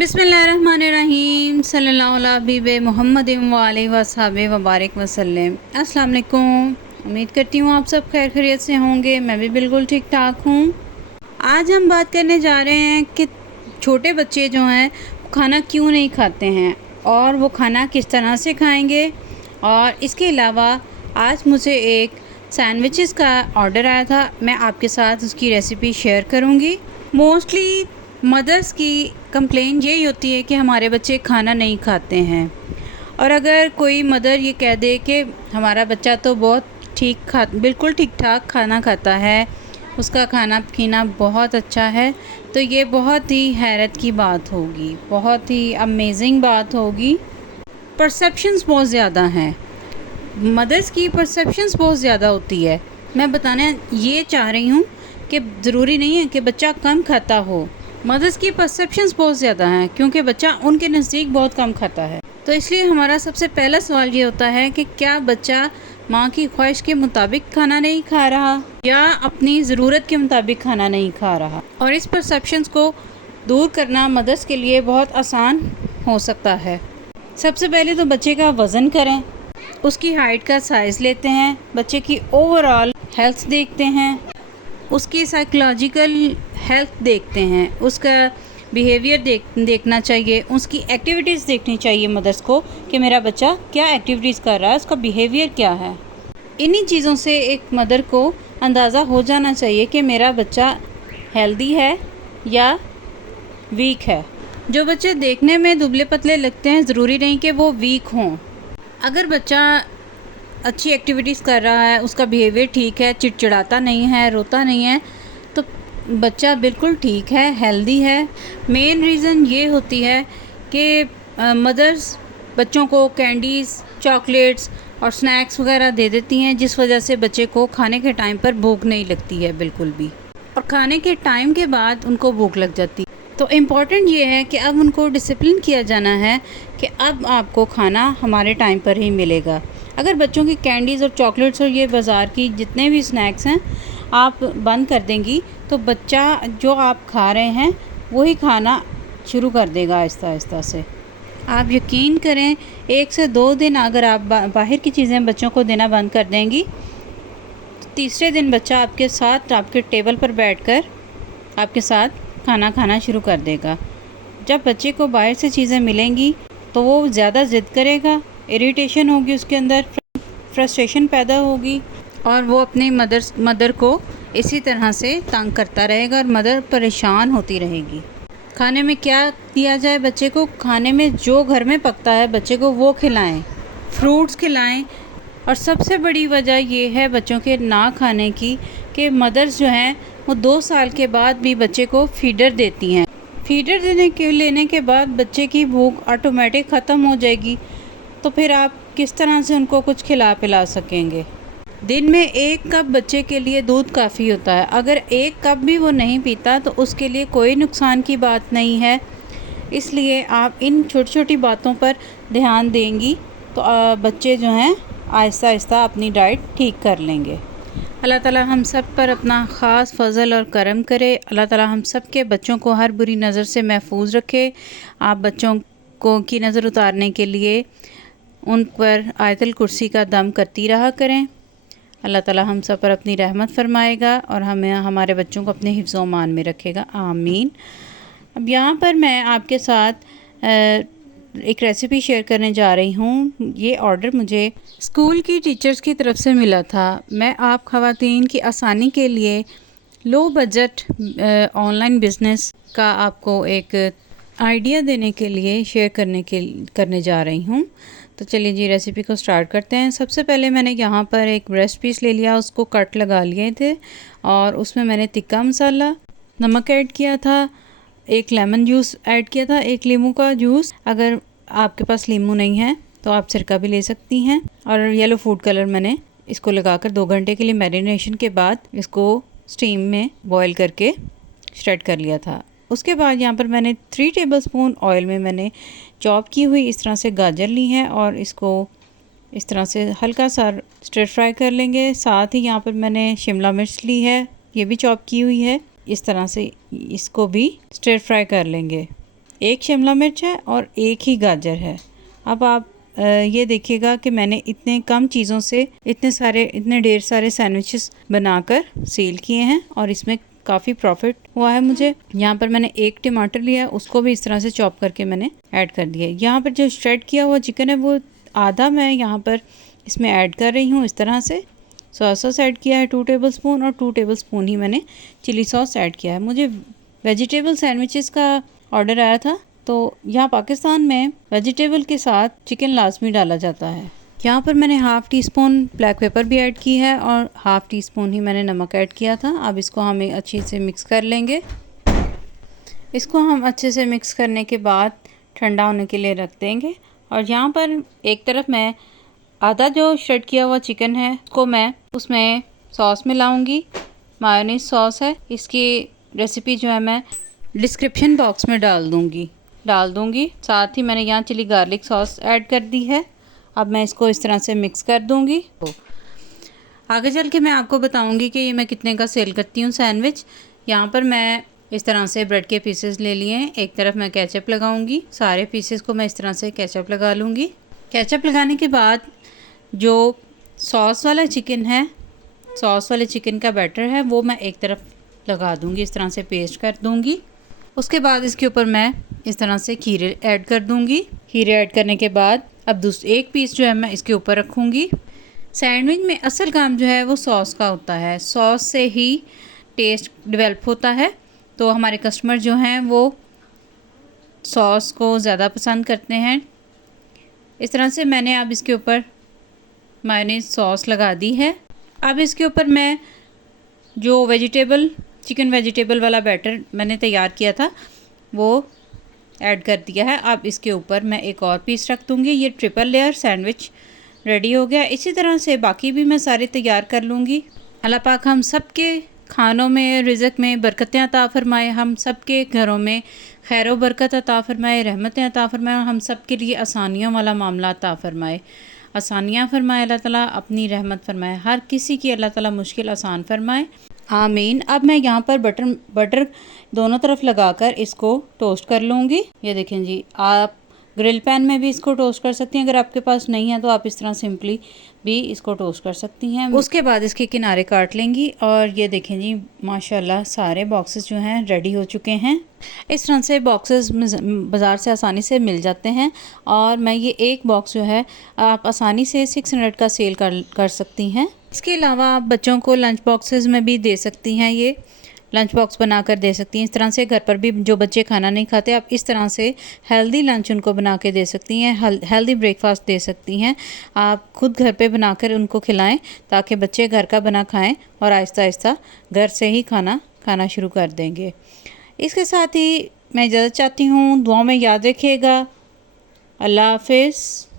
बिस्मिल्लाहिर्रहमानिर्रहीम सल्लल्लाहु अला हबीबे मुहम्मदिन व अलैहि वसहबे व बारिक वसल्लम। अस्सलाम वालेकुम। उम्मीद करती हूँ आप सब खैर खैरियत से होंगे। मैं भी बिल्कुल ठीक ठाक हूँ। आज हम बात करने जा रहे हैं कि छोटे बच्चे जो हैं खाना क्यों नहीं खाते हैं और वो खाना किस तरह से खाएंगे। और इसके अलावा आज मुझे एक सैंडविचेस का ऑर्डर आया था, मैं आपके साथ उसकी रेसिपी शेयर करूँगी। मोस्टली मदर्स की कंप्लेन यही होती है कि हमारे बच्चे खाना नहीं खाते हैं, और अगर कोई मदर ये कह दे कि हमारा बच्चा तो बहुत बिल्कुल ठीक ठाक खाना खाता है, उसका खाना पीना बहुत अच्छा है, तो ये बहुत ही हैरत की बात होगी, बहुत ही अमेजिंग बात होगी। परसेप्शंस बहुत ज़्यादा हैं, मदर्स की परसेप्शंस बहुत ज़्यादा होती है। मैं बताना ये चाह रही हूँ कि ज़रूरी नहीं है कि बच्चा कम खाता हो, मदर्स की परसेप्शंस बहुत ज़्यादा हैं क्योंकि बच्चा उनके नज़दीक बहुत कम खाता है। तो इसलिए हमारा सबसे पहला सवाल ये होता है कि क्या बच्चा माँ की ख्वाहिश के मुताबिक खाना नहीं खा रहा या अपनी ज़रूरत के मुताबिक खाना नहीं खा रहा। और इस परसेप्शंस को दूर करना मदर्स के लिए बहुत आसान हो सकता है। सबसे पहले तो बच्चे का वज़न करें, उसकी हाइट का साइज़ लेते हैं, बच्चे की ओवरऑल हेल्थ देखते हैं, उसकी साइकोलॉजिकल हेल्थ देखते हैं, उसका बिहेवियर देखना चाहिए, उसकी एक्टिविटीज़ देखनी चाहिए मदर्स को कि मेरा बच्चा क्या एक्टिविटीज़ कर रहा है, उसका बिहेवियर क्या है। इन्हीं चीज़ों से एक मदर को अंदाज़ा हो जाना चाहिए कि मेरा बच्चा हेल्दी है या वीक है। जो बच्चे देखने में दुबले पतले लगते हैं ज़रूरी नहीं कि वो वीक हों। अगर बच्चा अच्छी एक्टिविटीज़ कर रहा है, उसका बिहेवियर ठीक है, चिड़चिड़ाता नहीं है, रोता नहीं है, तो बच्चा बिल्कुल ठीक है, हेल्दी है। मेन रीज़न ये होती है कि मदर्स बच्चों को कैंडीज़, चॉकलेट्स और स्नैक्स वगैरह दे देती हैं, जिस वजह से बच्चे को खाने के टाइम पर भूख नहीं लगती है बिल्कुल भी, और खाने के टाइम के बाद उनको भूख लग जाती है। तो इम्पॉर्टेंट ये है कि अब उनको डिसिप्लिन किया जाना है कि अब आपको खाना हमारे टाइम पर ही मिलेगा। अगर बच्चों की कैंडीज़ और चॉकलेट्स और ये बाज़ार की जितने भी स्नैक्स हैं आप बंद कर देंगी, तो बच्चा जो आप खा रहे हैं वही खाना शुरू कर देगा आहिस्ता आहिस्ता से। आप यकीन करें, 1 से 2 दिन अगर आप बाहर की चीज़ें बच्चों को देना बंद कर देंगी, तो तीसरे दिन बच्चा आपके साथ आपके टेबल पर बैठकर आपके साथ खाना खाना शुरू कर देगा। जब बच्चे को बाहर से चीज़ें मिलेंगी तो वो ज़्यादा ज़िद करेगा, इरिटेशन होगी उसके अंदर, फ्रस्ट्रेशन पैदा होगी, और वो अपनी मदर को इसी तरह से तंग करता रहेगा और मदर परेशान होती रहेगी। खाने में क्या दिया जाए बच्चे को? खाने में जो घर में पकता है बच्चे को वो खिलाएं, फ्रूट्स खिलाएं। और सबसे बड़ी वजह ये है बच्चों के ना खाने की कि मदर्स जो हैं वो 2 साल के बाद भी बच्चे को फीडर देती हैं। फीडर लेने के बाद बच्चे की भूख ऑटोमेटिक ख़त्म हो जाएगी, तो फिर आप किस तरह से उनको कुछ खिला पिला सकेंगे। दिन में 1 कप बच्चे के लिए दूध काफ़ी होता है, अगर 1 कप भी वो नहीं पीता तो उसके लिए कोई नुकसान की बात नहीं है। इसलिए आप इन छोटी छोटी बातों पर ध्यान देंगी तो बच्चे जो हैं आहिस्ता आहिस्ता अपनी डाइट ठीक कर लेंगे। अल्लाह ताला हम सब पर अपना ख़ास फ़ज़ल और करम करे। अल्लाह ताला हम सब के बच्चों को हर बुरी नज़र से महफूज रखे। आप बच्चों को की नज़र उतारने के लिए उन पर आयतल कुर्सी का दम करती रहा करें। अल्लाह ताला हम सब पर अपनी रहमत फरमाएगा और हमें हमारे बच्चों को अपने हिफ्ज़ व मान में रखेगा, आमीन। अब यहाँ पर मैं आपके साथ एक रेसिपी शेयर करने जा रही हूँ। ये ऑर्डर मुझे स्कूल की टीचर्स की तरफ से मिला था। मैं आप ख़वातीन की आसानी के लिए लो बजट ऑनलाइन बिज़नेस का आपको एक आइडिया देने के लिए शेयर करने जा रही हूँ। तो चलिए जी रेसिपी को स्टार्ट करते हैं। सबसे पहले मैंने यहाँ पर एक ब्रेस्ट पीस ले लिया, उसको कट लगा लिए थे, और उसमें मैंने तिक्का मसाला, नमक ऐड किया था, एक लेमन जूस ऐड किया था, एक नींबू का जूस, अगर आपके पास नींबू नहीं है तो आप सिरका भी ले सकती हैं, और येलो फूड कलर मैंने इसको लगाकर 2 घंटे के लिए मैरिनेशन के बाद इसको स्टीम में बॉईल करके श्रेड कर लिया था। उसके बाद यहाँ पर मैंने 3 टेबलस्पून ऑयल में मैंने चॉप की हुई इस तरह से गाजर ली है, और इसको इस तरह से हल्का सा स्टर फ्राई कर लेंगे। साथ ही यहाँ पर मैंने शिमला मिर्च ली है, ये भी चॉप की हुई है, इस तरह से इसको भी स्टर फ्राई कर लेंगे। एक शिमला मिर्च है और एक ही गाजर है। अब आप ये देखिएगा कि मैंने इतने कम चीज़ों से इतने ढेर सारे सैंडविचेस बनाकर सेल किए हैं और इसमें काफ़ी प्रॉफिट हुआ है मुझे। यहाँ पर मैंने एक टमाटर लिया, उसको भी इस तरह से चॉप करके मैंने ऐड कर दिया। यहाँ पर जो श्रेड किया हुआ चिकन है वो आधा मैं यहाँ पर इसमें ऐड कर रही हूँ। इस तरह से सोया सॉस ऐड किया है 2 टेबलस्पून और 2 टेबलस्पून ही मैंने चिली सॉस ऐड किया है। मुझे वेजिटेबल सैंडविचेस का ऑर्डर आया था, तो यहाँ पाकिस्तान में वेजिटेबल के साथ चिकन लाजमी डाला जाता है। यहाँ पर मैंने half tea spoon black pepper भी ऐड की है और हाफ़ टी स्पून ही मैंने नमक ऐड किया था। अब इसको हम अच्छे से मिक्स कर लेंगे। इसको हम अच्छे से मिक्स करने के बाद ठंडा होने के लिए रख देंगे। और यहाँ पर एक तरफ मैं आधा जो श्रेड किया हुआ चिकन है उसको मैं उसमें सॉस मिलाऊंगी। मायोनीज सॉस है, इसकी रेसिपी जो है मैं डिस्क्रिप्शन बॉक्स में डाल दूंगी। साथ ही मैंने यहाँ चिली गार्लिक सॉस ऐड कर दी है। अब मैं इसको इस तरह से मिक्स कर दूंगी। आगे चल के मैं आपको बताऊंगी कि ये मैं कितने का सेल करती हूँ सैंडविच। यहाँ पर मैं इस तरह से ब्रेड के पीसेस ले लिए हैं। एक तरफ मैं केचप लगाऊंगी, सारे पीसेस को मैं इस तरह से केचप लगा लूँगी। केचप लगाने के बाद जो सॉस वाला चिकन है, सॉस वाले चिकन का बैटर है, वो मैं एक तरफ लगा दूँगी, इस तरह से पेस्ट कर दूँगी। उसके बाद इसके ऊपर मैं इस तरह से खीरे ऐड कर दूँगी। खीरे ऐड करने के बाद अब एक पीस जो है मैं इसके ऊपर रखूँगी। सैंडविच में असल काम जो है वो सॉस का होता है। सॉस से ही टेस्ट डेवलप होता है, तो हमारे कस्टमर जो हैं वो सॉस को ज़्यादा पसंद करते हैं। इस तरह से मैंने अब इसके ऊपर मायोनीज सॉस लगा दी है। अब इसके ऊपर मैं जो चिकन वेजिटेबल वाला बैटर मैंने तैयार किया था वो ऐड कर दिया है। अब इसके ऊपर मैं एक और पीस रख दूँगी। ये ट्रिपल लेयर सैंडविच रेडी हो गया। इसी तरह से बाकी भी मैं सारे तैयार कर लूँगी। अल्लाह पाक हम सब के खानों में, रिज़्क़ में बरकतें अता फ़रमाए, हम सब के घरों में खैर व बरकत अता फ़रमाए, रहमतें अता फ़रमाए और हम सब के लिए आसानियों वाला मामला अता फ़रमाए। आसानियाँ फ़रमाए अल्लाह ताला, अपनी रहमत फ़रमाए, हर किसी की अल्लाह ताला मुश्किल आसान फ़रमाए, आमीन। अब मैं यहाँ पर बटर दोनों तरफ लगाकर इसको टोस्ट कर लूँगी। ये देखें जी, आप ग्रिल पैन में भी इसको टोस्ट कर सकती हैं। अगर आपके पास नहीं है तो आप इस तरह सिंपली भी इसको टोस्ट कर सकती हैं। उसके बाद इसके किनारे काट लेंगी और ये देखें जी, माशाल्लाह सारे बॉक्सेस जो हैं रेडी हो चुके हैं। इस तरह से बॉक्सेस बाज़ार से आसानी से मिल जाते हैं और मैं ये एक बॉक्स जो है आप आसानी से 600 का सेल कर सकती हैं। इसके अलावा आप बच्चों को लंच बॉक्सेस में भी दे सकती हैं। ये लंच बॉक्स बनाकर दे सकती हैं। इस तरह से घर पर भी जो बच्चे खाना नहीं खाते, आप इस तरह से हेल्दी लंच उनको बना के दे सकती हैं, हेल्दी ब्रेकफास्ट दे सकती हैं। आप खुद घर पे बनाकर उनको खिलाएं ताकि बच्चे घर का बना खाएं और आहिस्ता आहिस्ता घर से ही खाना शुरू कर देंगे। इसके साथ ही मैं इजाज़त चाहती हूँ। दुआओं में याद रखिएगा। अल्लाह हाफ़िज़।